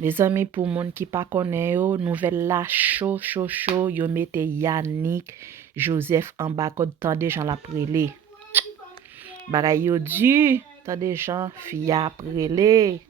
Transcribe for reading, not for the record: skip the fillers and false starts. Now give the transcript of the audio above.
Mes amis, pour moun qui pas connaît yo, nouvelle la chaud, yo mette Yannick, Joseph en bas, quand tant de gens la prélé. Bagay yo di, tant de gens fia prélé.